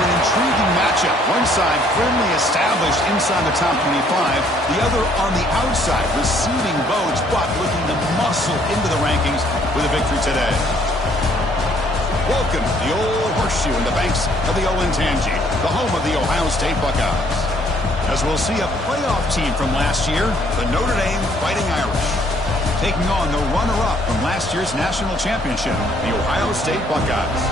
an intriguing matchup. One side firmly established inside the top 25, the other on the outside, receiving votes, but looking to muscle into the rankings with a victory today. Welcome to the old horseshoe in the banks of the Olentangy, the home of the Ohio State Buckeyes. As we'll see a playoff team from last year, the Notre Dame Fighting Irish, taking on the runner-up from last year's national championship, the Ohio State Buckeyes.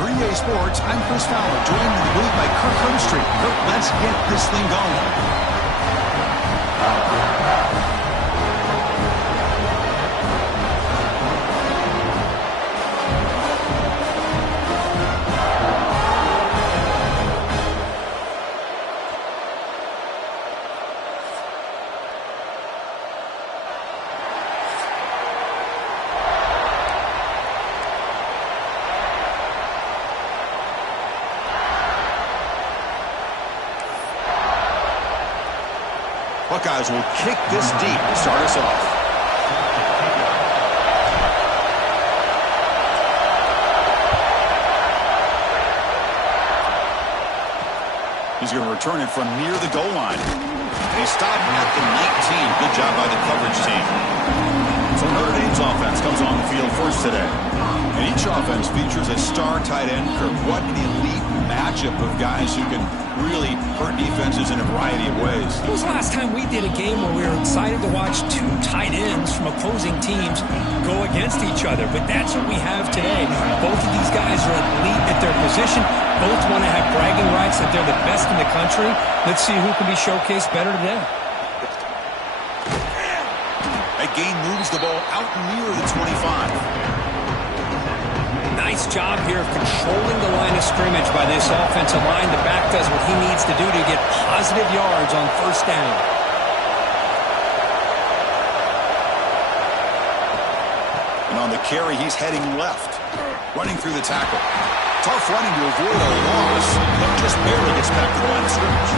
For EA Sports, I'm Chris Fowler, joined in the booth by Kirk Herbstreit. Kirk, let's get this thing going. Buckeyes will kick this deep to start us off. He's going to return it from near the goal line. And he stopped at the 19. Good job by the coverage team. So Notre Dame's offense comes on the field first today. And each offense features a star tight end. Kirk, what an elite matchup of guys who can really hurt defenses in a variety of ways. When was the last time we did a game where we were excited to watch two tight ends from opposing teams go against each other? But that's what we have today. Both of these guys are elite at their position. Both want to have bragging rights that they're the best in the country. Let's see who can be showcased better today. That gain moves the ball out near the 25. Nice job here of controlling the line of scrimmage by this offensive line. The back does what he needs to do to get positive yards on first down. And on the carry, he's heading left, running through the tackle. Tough running to avoid a loss, but just barely gets back to the line of scrimmage.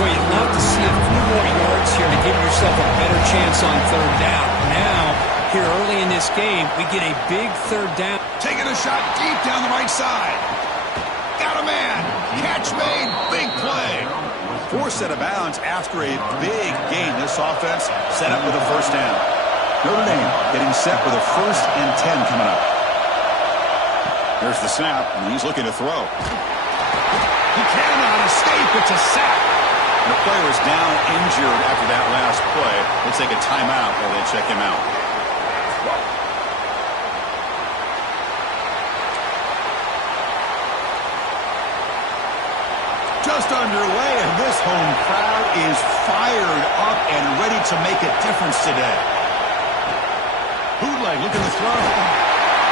Boy, you'd love to see a few more yards here to give yourself a better chance on third down. Now, here early in this game, we get a big third down. Taking a shot deep down the right side. Got a man. Catch made. Big play. Forced out of bounds after a big gain. This offense set up with a first down. Notre Dame getting set with a 1st and 10 coming up. There's the snap, and he's looking to throw. He cannot escape. It's a sack. The player is down injured after that last play. We'll take a timeout while they check him out. Just underway, and this home crowd is fired up and ready to make a difference today. Bootleg looking to throw.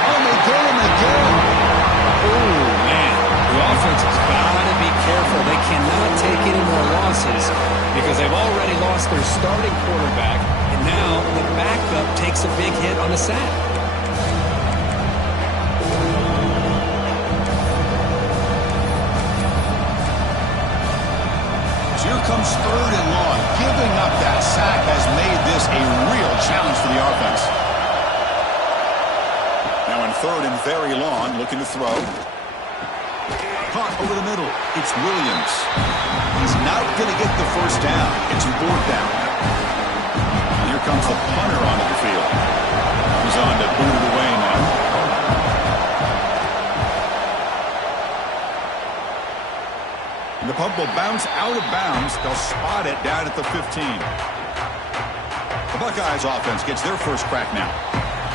Oh, they get him again. Oh, man. The offense has got to be careful. They cannot take any more losses because they've already lost their starting quarterback, and now the backup takes a big hit on the sack. Here comes 3rd and long. Giving up that sack has made this a real challenge for the offense. Now in 3rd and very long, looking to throw. Caught over the middle. It's Williams. He's not going to get the first down. It's 4th down. And here comes the punter onto the field. He's on to boot it away now. And the punt will bounce out of bounds. They'll spot it down at the 15. The Buckeyes offense gets their first crack now.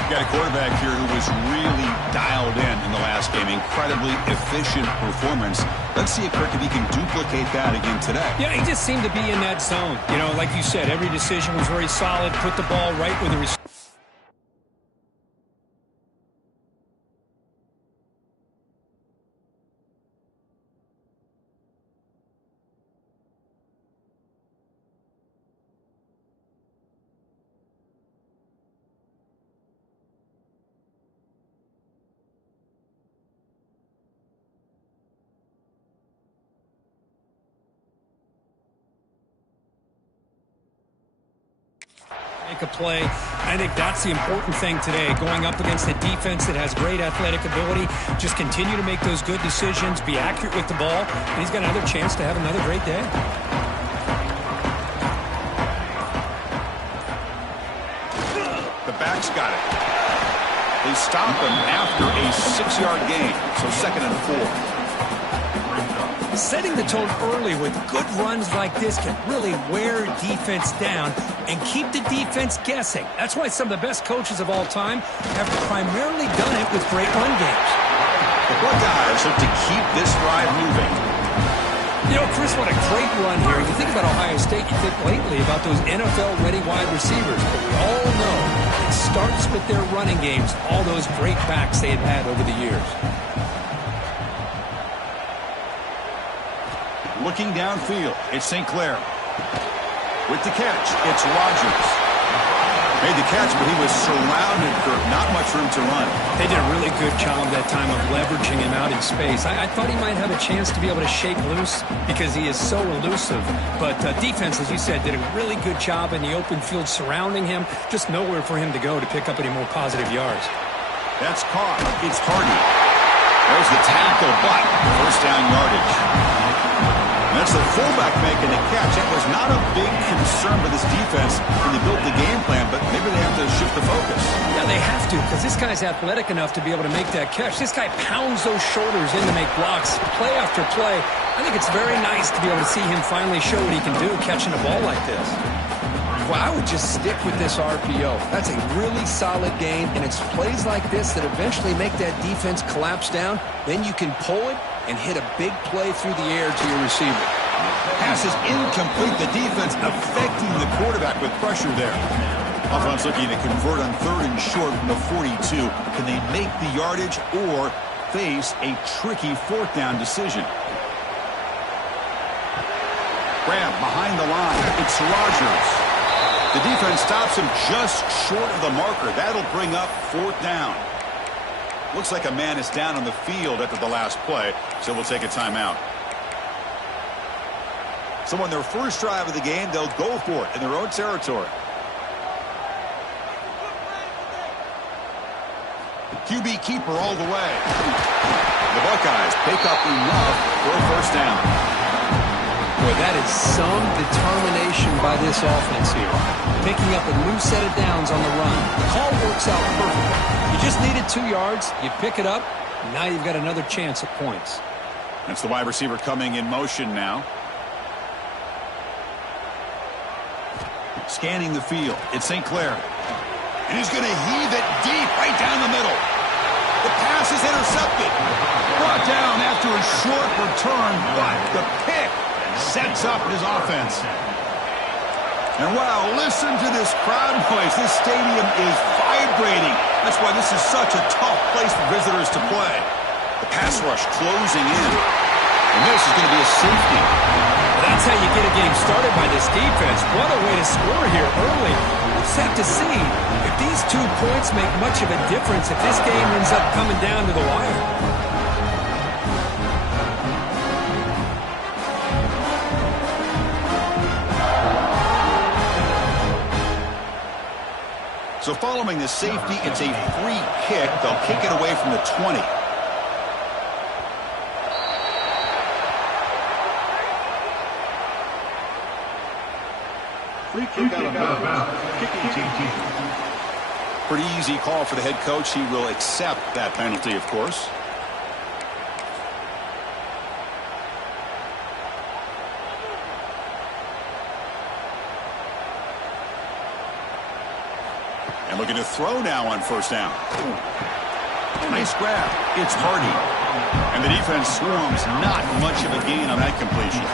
Got a quarterback here who was really dialed in the last game. Incredibly efficient performance. Let's see if Kirk, if he can duplicate that again today. Yeah, he just seemed to be in that zone. You know, like you said, every decision was very solid. Put the ball right where the receiver. Make a play. I think that's the important thing today. Going up against a defense that has great athletic ability, just continue to make those good decisions, be accurate with the ball, and he's got another chance to have another great day. The back's got it. They stop him after a 6-yard gain, so 2nd and 4. Setting the tone early with good runs like this can really wear defense down and keep the defense guessing. That's why some of the best coaches of all time have primarily done it with great run games. The Buckeyes look to keep this drive moving. You know, Chris, what a great run here. You think about Ohio State, you think lately about those NFL-ready wide receivers. But we all know it starts with their running games, all those great backs they have had over the years. Looking downfield, it's St. Clair. With the catch, it's Rogers. Made the catch, but he was surrounded for not much room to run. They did a really good job that time of leveraging him out in space. I thought he might have a chance to be able to shake loose because he is so elusive. But defense, as you said, did a really good job in the open field surrounding him. Just nowhere for him to go to pick up any more positive yards. That's caught. It's Hardy. There's the tackle, but first down yardage. That's the fullback making the catch. That was not a big concern for this defense when they built the game plan, but maybe they have to shift the focus. Yeah, they have to, because this guy's athletic enough to be able to make that catch. This guy pounds those shoulders in to make blocks, play after play. I think it's very nice to be able to see him finally show what he can do catching a ball like this. Well, I would just stick with this RPO. That's a really solid game, and it's plays like this that eventually make that defense collapse down. Then you can pull it and hit a big play through the air to your receiver. Pass is incomplete. The defense affecting the quarterback with pressure there. Offense looking to convert on 3rd and short from the 42. Can they make the yardage or face a tricky 4th down decision? Grab behind the line. It's Rogers. The defense stops him just short of the marker. That'll bring up 4th down. Looks like a man is down on the field after the last play, so we'll take a timeout. So on their first drive of the game, they'll go for it in their own territory. QB keeper all the way. The Buckeyes pick up enough for a first down. Boy, that is some determination by this offense here. Picking up a new set of downs on the run. The call works out perfectly. You just needed 2 yards. You pick it up. Now you've got another chance at points. That's the wide receiver coming in motion now. Scanning the field. It's St. Clair. And he's going to heave it deep right down the middle. The pass is intercepted. Brought down after a short return, but the pick sets up his offense. And wow, listen to this crowd noise. This stadium is vibrating. That's why this is such a tough place for visitors to play. The pass rush closing in. And this is going to be a safety. Well, that's how you get a game started by this defense. What a way to score here early. We'll just have to see if these 2 points make much of a difference if this game ends up coming down to the wire. So following the safety, it's a free kick. They'll kick it away from the 20. Free kick out of bounds. Kicking team. Pretty easy call for the head coach. He will accept that penalty, of course. And looking to throw now on first down. Nice grab. It's Hardy. And the defense swarms. Not much of a gain on that completion.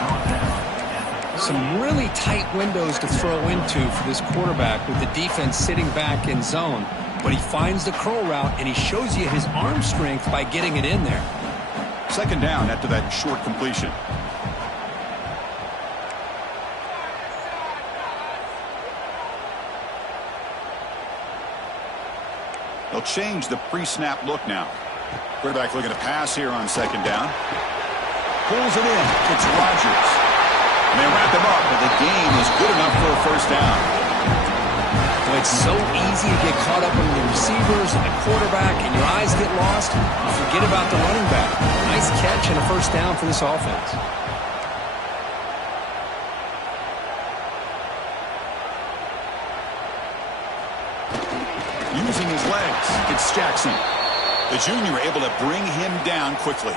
Some really tight windows to throw into for this quarterback with the defense sitting back in zone. But he finds the curl route, and he shows you his arm strength by getting it in there. 2nd down after that short completion. They'll change the pre-snap look now. Quarterback looking to pass here on 2nd down. Pulls it in. It's Rogers. And they wrap him up, but the gain is good enough for a first down. Well, it's so easy to get caught up in the receivers and the quarterback, and your eyes get lost. You forget about the running back. Nice catch and a first down for this offense. Using his legs, it's Jackson. The junior able to bring him down quickly.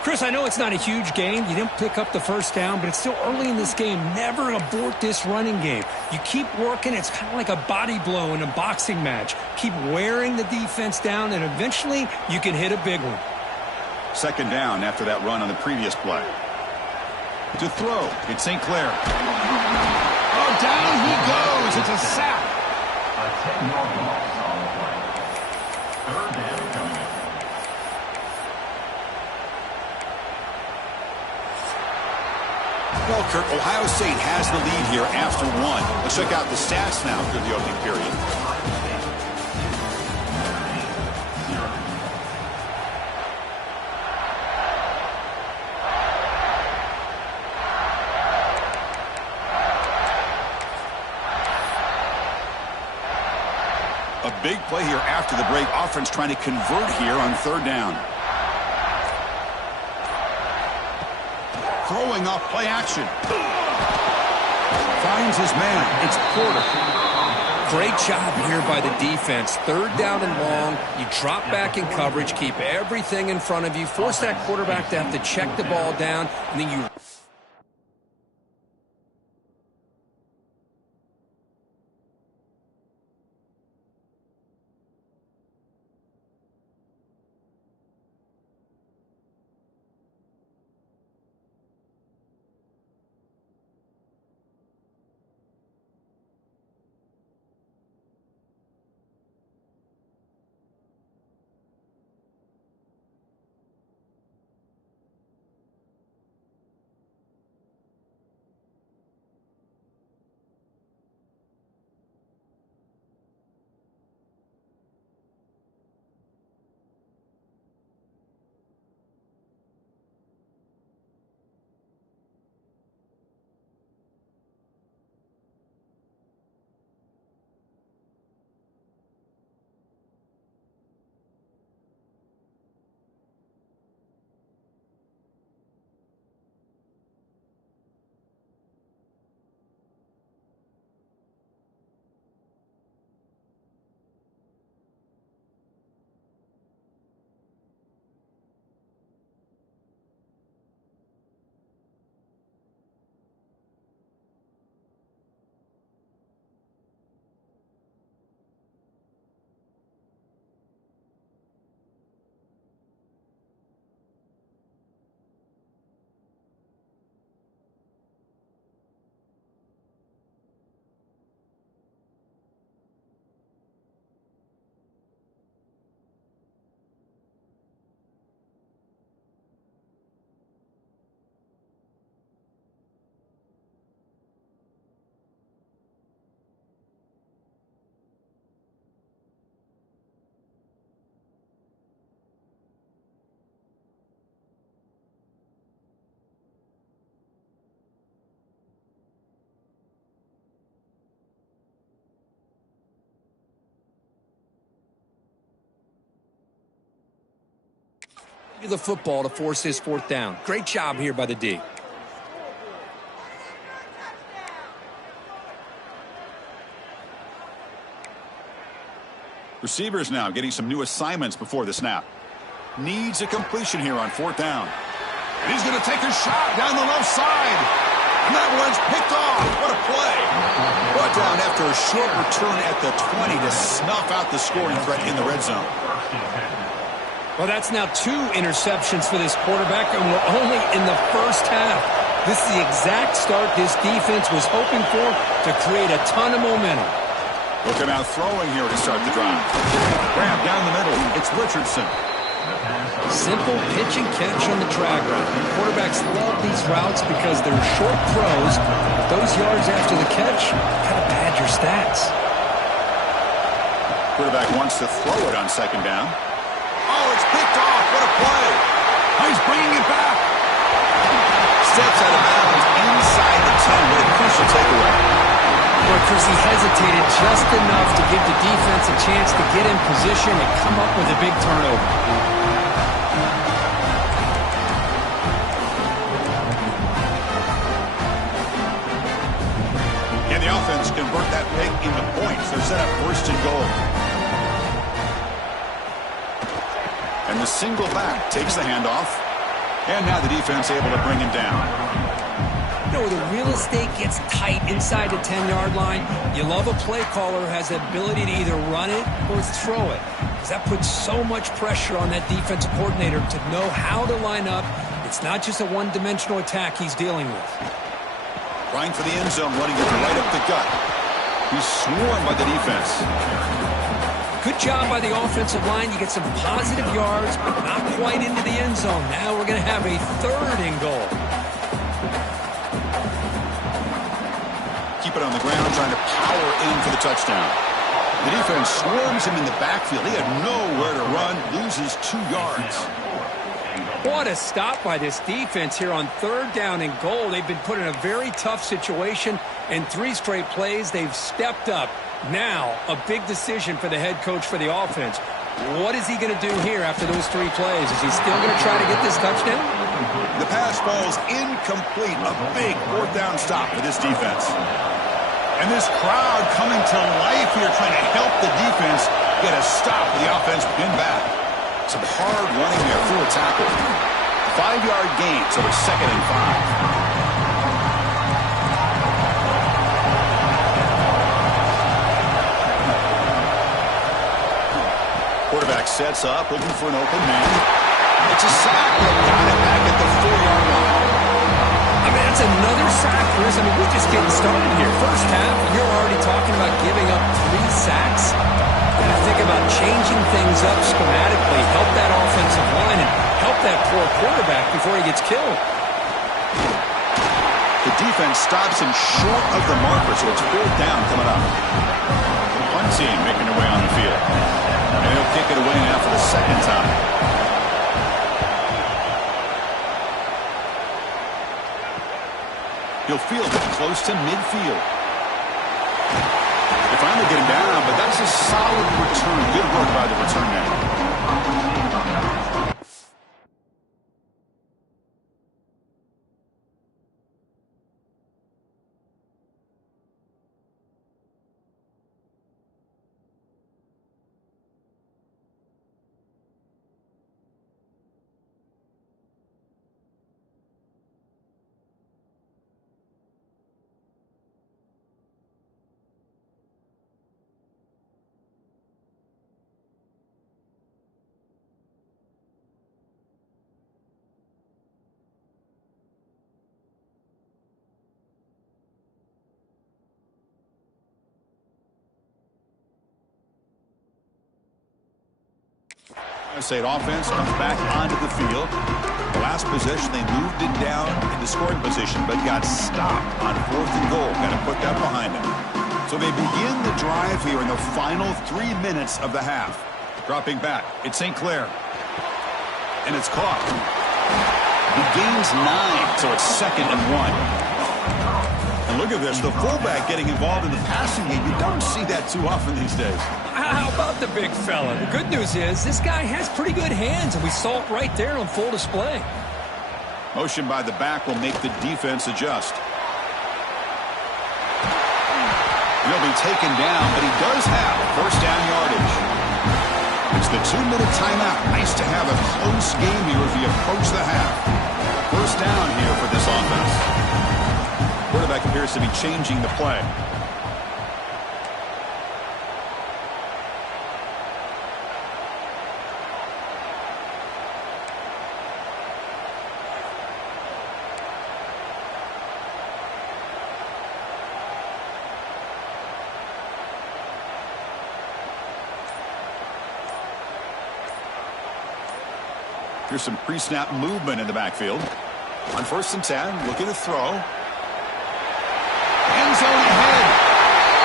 Chris, I know it's not a huge gain. You didn't pick up the first down, but it's still early in this game. Never abort this running game. You keep working. It's kind of like a body blow in a boxing match. Keep wearing the defense down, and eventually you can hit a big one. Second down after that run on the previous play. To throw, it's St. Clair. Oh, down he goes. It's a sack. A 10-yard loss on the play. Third down coming up. Well, Kirk, Ohio State has the lead here after one. Let's check out the stats now through the opening period. A big play here after the break. Offense trying to convert here on third down. Throwing off play action. Finds his man. It's Porter. Great job here by the defense. Third down and long. You drop back in coverage, keep everything in front of you, force that quarterback to have to check the ball down, and then you... the football to force his fourth down. Great job here by the D. Receivers now getting some new assignments before the snap. Needs a completion here on fourth down. And he's going to take a shot down the left side. And that one's picked off. What a play. Brought down after a short return at the 20 to snuff out the scoring threat in the red zone. Well, that's now 2 interceptions for this quarterback, and we're only in the first half. This is the exact start this defense was hoping for to create a ton of momentum. Looking out throwing here to start the drive. Grab down the middle. It's Richardson. Simple pitch and catch on the drag route. Quarterbacks love these routes because they're short throws, but those yards after the catch kind of pad your stats. Quarterback wants to throw it on second down. Oh, it's picked off. What a play. Oh, he's bringing it back. Steps out of bounds inside the 10 with a crucial takeaway. Well, because he hesitated just enough to give the defense a chance to get in position and come up with a big turnover. And the offense convert that pick into points. They're set up first and goal. And the single back takes the handoff. And now the defense able to bring him down. You know, the real estate gets tight inside the 10-yard line. You love a play caller who has the ability to either run it or throw it, because that puts so much pressure on that defensive coordinator to know how to line up. It's not just a one-dimensional attack he's dealing with. Trying for the end zone, running it right up the gut. He's swarmed by the defense. Good job by the offensive line. You get some positive yards, but not quite into the end zone. Now we're going to have a 3rd and goal. Keep it on the ground, trying to power in for the touchdown. The defense swarms him in the backfield. He had nowhere to run, loses 2 yards. What a stop by this defense here on 3rd down and goal. They've been put in a very tough situation, and 3 straight plays, they've stepped up. Now, a big decision for the head coach for the offense. What is he going to do here after those 3 plays? Is he still going to try to get this touchdown? The pass falls incomplete. A big 4th down stop for this defense. And this crowd coming to life here, trying to help the defense get a stop with the offense pinned back. Some hard running there through a tackle. 5-yard gain, so it's 2nd and 5. Quarterback sets up, looking for an open man. It's a sack. They got it back at the 4-yard line. I mean, that's another sack, Chris. I mean, we're just getting started here. First half, you're already talking about giving up 3 sacks. Got to think about changing things up schematically, help that offensive line, and help that poor quarterback before he gets killed. The defense stops him short of the marker, so it's 4th down coming up. The punt team making their way on the field. And he'll kick it away now for the 2nd time. He'll field it close to midfield. They finally get him down, but that's a solid return. Good work by the return man. State offense comes back onto the field. The last possession, they moved it down into scoring position, but got stopped on 4th and goal. Got to put that behind them. So they begin the drive here in the final 3 minutes of the half. Dropping back, it's St. Clair. And it's caught. He gains 9, so it's 2nd and 1. And look at this, the fullback getting involved in the passing game. You don't see that too often these days. How about the big fella? The good news is this guy has pretty good hands, and we saw it right there on full display. Motion by the back will make the defense adjust. He'll be taken down, but he does have 1st down yardage. It's the 2-minute timeout. Nice to have a close game here as we approach the half. 1st down here for this offense. Quarterback appears to be changing the play. Here's some pre-snap movement in the backfield. On 1st and 10, looking to throw. End zone ahead.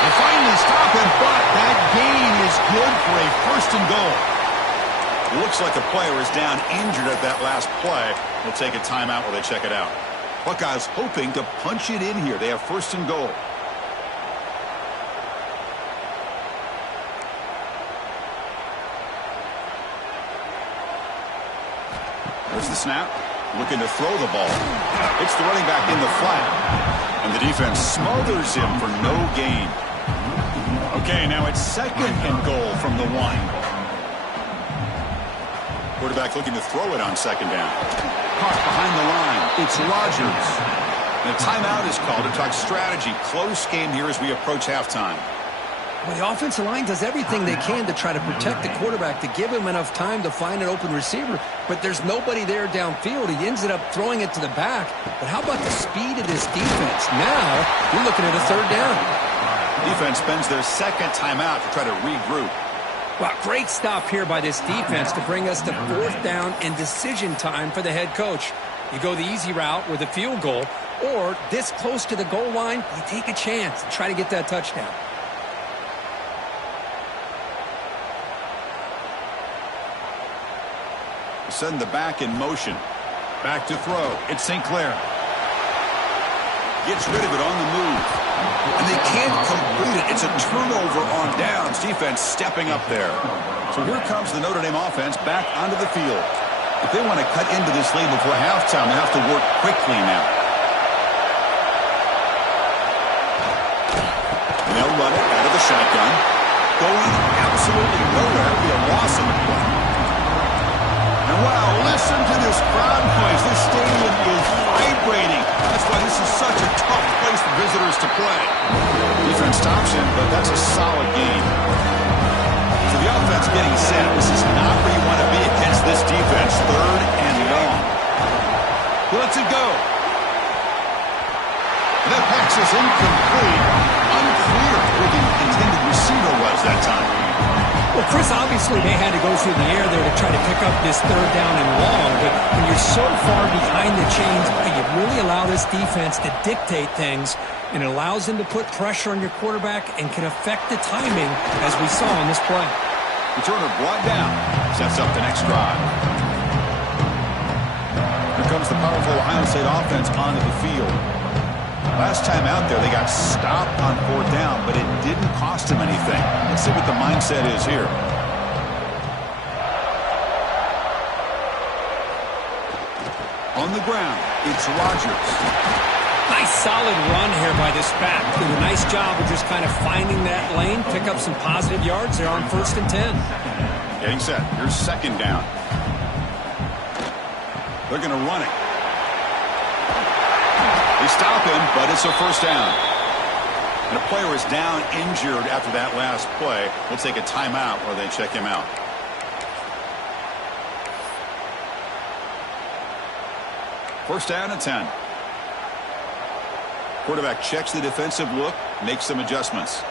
They finally stop him, but that gain is good for a 1st and goal. Looks like the player is down injured at that last play. We'll take a timeout while they check it out. Buckeyes hoping to punch it in here. They have 1st and goal. There's the snap. Looking to throw the ball. It's the running back in the flat. And the defense smothers him for no gain. Okay, now it's 2nd and goal from the 1. Quarterback looking to throw it on 2nd down. Caught behind the line. It's Rodgers. And a timeout is called to talk strategy. Close game here as we approach halftime. Well, the offensive line does everything they can to try to protect the quarterback, to give him enough time to find an open receiver. But there's nobody there downfield. He ends up throwing it to the back. But how about the speed of this defense? Now, you're looking at a 3rd down. Defense spends their 2nd timeout to try to regroup. Well, great stop here by this defense to bring us to 4th down and decision time for the head coach. You go the easy route with a field goal, or this close to the goal line, you take a chance and try to get that touchdown. Send the back in motion. Back to throw. It's St. Clair. Gets rid of it on the move. And they can't complete it. It's a turnover on downs. Defense stepping up there. So here comes the Notre Dame offense back onto the field. If they want to cut into this lead before halftime, they have to work quickly now. And they'll run it out of the shotgun. Going absolutely nowhere. It'll be a loss in the play. And wow, listen to this crowd noise. This stadium is vibrating. That's why this is such a tough place for visitors to play. Defense stops him, but that's a solid game. So the offense getting set. This is not where you want to be against this defense. 3rd and long. He lets it go. And that pass is incomplete. Unclear who the intended receiver was that time. Well, Chris, obviously they had to go through the air there to try to pick up this 3rd down and long, but when you're so far behind the chains, you really allow this defense to dictate things, and it allows them to put pressure on your quarterback and can affect the timing, as we saw on this play. Returner brought down. Sets up the next drive. Here comes the powerful Ohio State offense onto the field. Last time out there, they got stopped on 4th down, but it didn't cost them anything. Let's see what the mindset is here. On the ground, it's Rodgers. Nice solid run here by this back. Did a nice job of just kind of finding that lane, pick up some positive yards there on 1st and 10. Getting set. Here's 2nd down. They're going to run it. They stop him, but it's a 1st down. And a player is down injured after that last play. We'll take a timeout while they check him out. First down and 10. Quarterback checks the defensive look, makes some adjustments.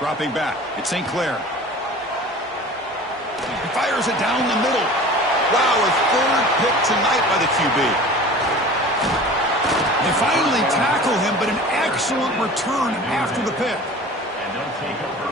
Dropping back, it's St. Clair. He fires it down the middle. Wow, a 3rd pick tonight by the QB. They finally tackle him, but an excellent return after the pick. And they'll take over